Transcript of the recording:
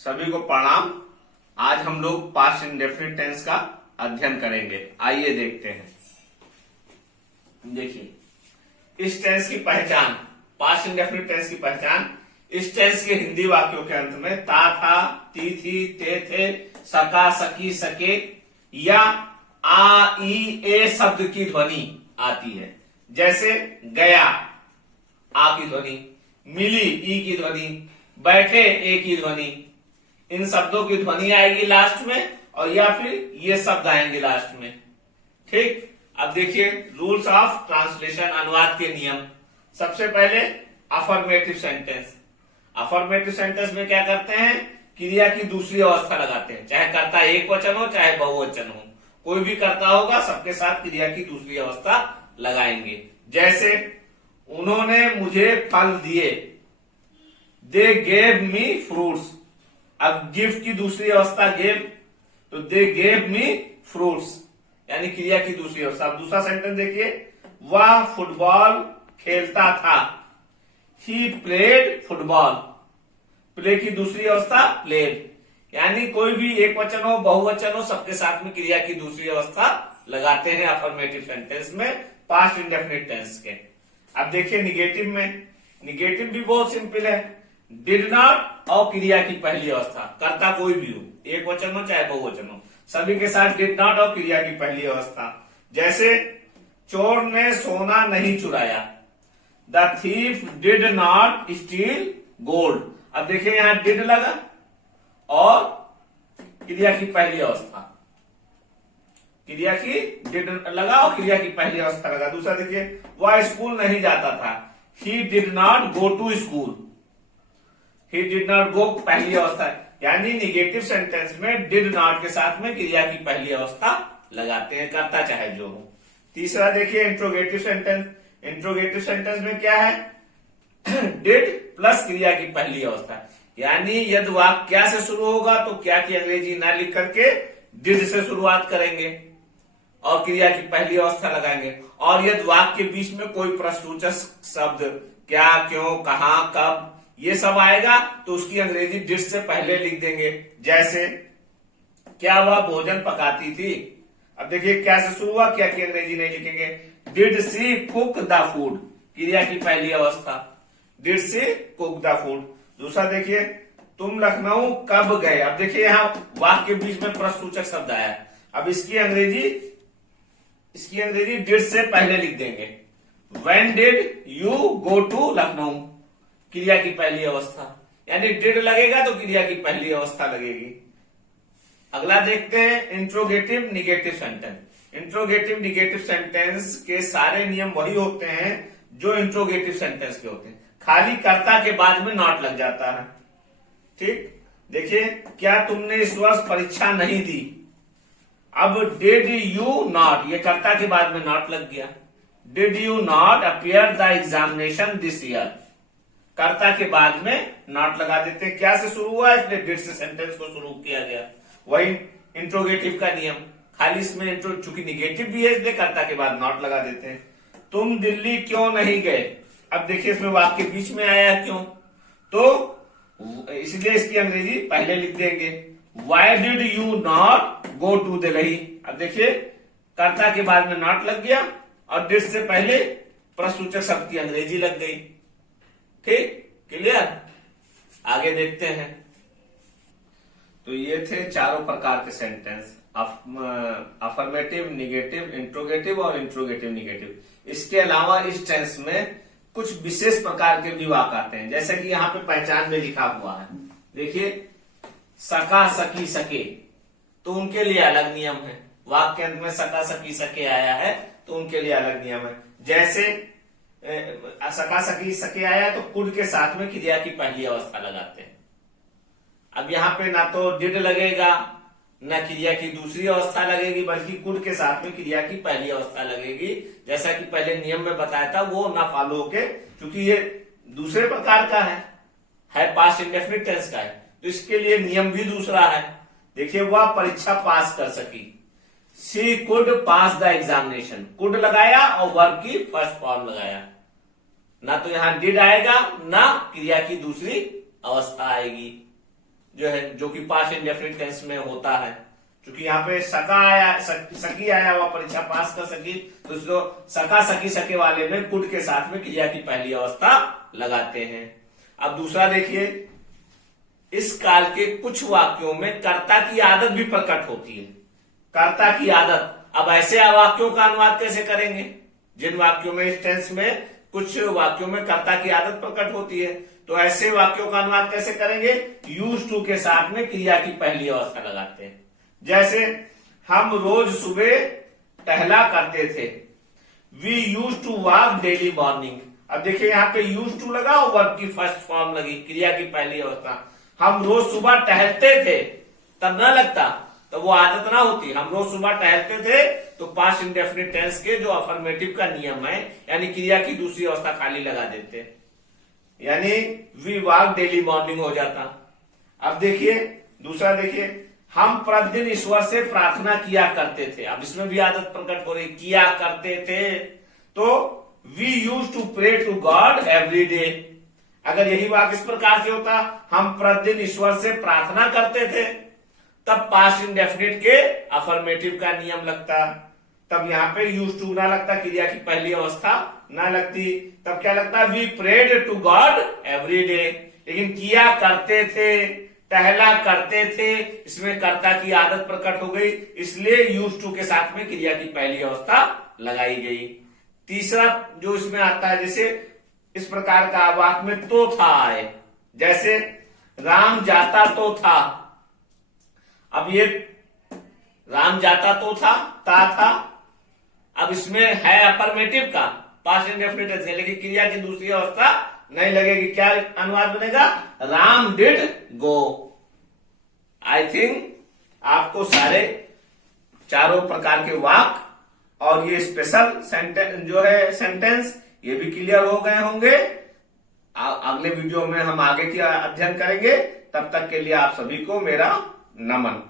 सभी को प्रणाम। आज हम लोग पास्ट इंडेफिनिट टेंस का अध्ययन करेंगे। आइए देखते हैं। देखिए, इस टेंस की पहचान, पास्ट इंडेफिनिट टेंस की पहचान, इस टेंस के हिंदी वाक्यों के अंत में ता था, ती थी, ते थे, सका, सकी, सके या आ, ई, ए शब्द की ध्वनि आती है। जैसे गया, आ की ध्वनि, मिली, ई की ध्वनि, बैठे, ए की ध्वनि। इन शब्दों की ध्वनि आएगी लास्ट में और या फिर ये शब्द आएंगे लास्ट में। ठीक, अब देखिए रूल्स ऑफ ट्रांसलेशन, अनुवाद के नियम। सबसे पहले अफर्मेटिव सेंटेंस। अफर्मेटिव सेंटेंस में क्या करते हैं? क्रिया की दूसरी अवस्था लगाते हैं, चाहे कर्ता एक वचन हो चाहे बहुवचन हो, कोई भी कर्ता होगा सबके साथ क्रिया की दूसरी अवस्था लगाएंगे। जैसे उन्होंने मुझे फल दिए, दे गेव मी फ्रूट्स। अब गिव की दूसरी अवस्था गेव, तो दे गेव मी फ्रूट्स, यानी क्रिया की दूसरी अवस्था। अब दूसरा सेंटेंस देखिए, वह फुटबॉल खेलता था, ही प्लेड फुटबॉल। प्ले की दूसरी अवस्था प्लेड, यानी कोई भी एक वचन हो बहुवचन हो सबके साथ में क्रिया की दूसरी अवस्था लगाते हैं अफर्मेटिव सेंटेंस में, पास्ट इंडेफिनिट टेंस के। अब देखिए निगेटिव में, निगेटिव भी बहुत सिंपल है। डिड नॉट और क्रिया की पहली अवस्था, कर्ता कोई भी हो, एक वचन हो चाहे बहुवचन हो, सभी के साथ डिड नॉट और क्रिया की पहली अवस्था। जैसे चोर ने सोना नहीं चुराया, the thief did not steel gold. अब देखिए यहां डिड लगा और क्रिया की पहली अवस्था, क्रिया की डिड लगा और क्रिया की पहली अवस्था लगा। दूसरा देखिए, वह स्कूल नहीं जाता था, he did not go to school. He did not go पहली अवस्था, यानी निगेटिव सेंटेंस में डिड नॉट के साथ में क्रिया की पहली अवस्था लगाते हैं, करता चाहे जो हो। तीसरा देखिए इंट्रोगेटिव सेंटेंस। इंट्रोगेटिव सेंटेंस में क्या है? डिड प्लस क्रिया की पहली अवस्था, यानी यदि वाक्य क्या से शुरू होगा तो क्या की अंग्रेजी ना लिख करके डिड से शुरुआत करेंगे और क्रिया की पहली अवस्था लगाएंगे। और यदि वाक्य के बीच में कोई प्रश्नसूचक शब्द क्या, क्यों, कहां, कब ये सब आएगा तो उसकी अंग्रेजी डिड से पहले लिख देंगे। जैसे क्या वह भोजन पकाती थी। अब देखिए क्या से शुरू हुआ, क्या की अंग्रेजी नहीं लिखेंगे। Did she cook the food, क्रिया की पहली अवस्था, did she cook the food. दूसरा देखिए, तुम लखनऊ कब गए। अब देखिए यहां वाक्य के बीच में प्रश्नसूचक शब्द आया, अब इसकी अंग्रेजी डिड से पहले लिख देंगे। When did you go to Lucknow, क्रिया की पहली अवस्था, यानी डिड लगेगा तो क्रिया की पहली अवस्था लगेगी। अगला देखते हैं interrogative negative sentence. Interrogative negative sentence के सारे नियम वही होते हैं जो इंट्रोगेटिव सेंटेंस के होते हैं, खाली कर्ता के बाद में नॉट लग जाता है। ठीक, देखिए क्या तुमने इस वर्ष परीक्षा नहीं दी। अब डिड यू नॉट, ये कर्ता के बाद में नॉट लग गया। Did you not appear the examination this year, कर्ता के बाद में नॉट लगा देते हैं। क्या से शुरू हुआ इसलिए डिड से सेंटेंस को शुरू किया गया। वही इंट्रोगेटिव का नियम, खाली इसमें चूंकि निगेटिव भी है इसलिए कर्ता के बाद नॉट लगा देते हैं। तुम दिल्ली क्यों नहीं गए। अब देखिए इसमें वाक्य के बीच में आया क्यों, तो इसलिए इसकी अंग्रेजी पहले लिख देंगे। Why did you not go to Delhi. अब देखिए कर्ता के बाद में नॉट लग गया और डिड से पहले प्रश्नसूचक शब्द की अंग्रेजी लग गई। ठीक, क्लियर। आगे देखते हैं। तो ये थे चारों प्रकार के सेंटेंस, अफर्मेटिव, निगेटिव, इंट्रोगेटिव और इंट्रोगेटिव निगेटिव। इसके अलावा इस टेंस में कुछ विशेष प्रकार के भी वाक्य आते हैं, जैसे कि यहाँ पे पहचान में लिखा हुआ है। देखिए सका, सकी, सके, तो उनके लिए अलग नियम है। वाक्य के अंत में सका, सकी, सके आया है तो उनके लिए अलग नियम है। जैसे सका, सकी, सके आया तो कुड के साथ में क्रिया की पहली अवस्था लगाते हैं। अब यहाँ पे ना तो डिड लगेगा ना क्रिया की दूसरी अवस्था लगेगी, बल्कि कुड के साथ में क्रिया की पहली अवस्था लगेगी। जैसा कि पहले नियम में बताया था वो ना फॉलो होके, क्योंकि ये दूसरे प्रकार का है पास्ट इंडेफिनिट टेंस का है, तो इसके लिए नियम भी दूसरा है। देखिए वह परीक्षा पास कर सकी, she could pass the examination, could लगाया और वर्ब की फर्स्ट फॉर्म लगाया। ना तो यहां डिड आएगा ना क्रिया की दूसरी अवस्था आएगी। जो है, जो कि पास्ट इंडेफिनिट टेंस में होता है। क्योंकि यहाँ पे सका आया, सकी आया हुआ, परीक्षा पास कर सकी, तो इसको सका सकी सके वाले में कुड के साथ में क्रिया की पहली अवस्था लगाते हैं। अब दूसरा देखिए, इस काल के कुछ वाक्यों में कर्ता की आदत भी प्रकट होती है। कर्ता की आदत, अब ऐसे वाक्यों का अनुवाद कैसे करेंगे? जिन वाक्यों में, इस टेंस में कुछ वाक्यों में कर्ता की आदत प्रकट होती है, तो ऐसे वाक्यों का अनुवाद कैसे करेंगे? यूज टू के साथ में क्रिया की पहली अवस्था लगाते हैं। जैसे हम रोज सुबह टहला करते थे, we use to walk daily morning. अब देखिए यहाँ पे यूज टू लगा, वर्ब की फर्स्ट फॉर्म लगी, क्रिया की पहली अवस्था। हम रोज सुबह टहलते थे, तब ना लगता, तो वो आदत ना होती। हम रोज सुबह टहलते थे, तो पास्ट इंडेफिनिट टेंस के जो अफर्मेटिव का नियम है, यानी क्रिया की दूसरी अवस्था खाली लगा देते, यानी वी वॉक डेली मॉर्निंग हो जाता। अब देखिए दूसरा, देखिए हम प्रतिदिन ईश्वर से प्रार्थना किया करते थे। अब इसमें भी आदत प्रकट हो रही, किया करते थे, तो we use to pray to God every day. अगर यही वाक्य इस प्रकार से होता, हम प्रतिदिन ईश्वर से प्रार्थना करते थे, तब पास्ट इंडेफिनिट के अफर्मेटिव का नियम लगता। तब यहाँ पे यूज टू ना लगता, क्रिया की पहली अवस्था ना लगती, तब क्या लगता? We prayed to God every day. लेकिन किया करते थे, टहला करते थे, इसमें कर्ता की आदत प्रकट हो गई, इसलिए यूज टू के साथ में क्रिया की पहली अवस्था लगाई गई। तीसरा जो इसमें आता है, जैसे इस प्रकार का वाक्य में तो था आए, जैसे राम जाता तो था। अब ये राम जाता तो था, था। अब इसमें है अफर्मेटिव का, पास्ट इंडेफिनिट है, लेकिन क्रिया की दूसरी अवस्था नहीं लगेगी। क्या अनुवाद बनेगा? Ram did go. I think आपको सारे चारों प्रकार के वाक्य और ये स्पेशल सेंटेंस जो है, सेंटेंस, ये भी क्लियर हो गए होंगे। अगले वीडियो में हम आगे की अध्ययन करेंगे। तब तक के लिए आप सभी को मेरा नमन।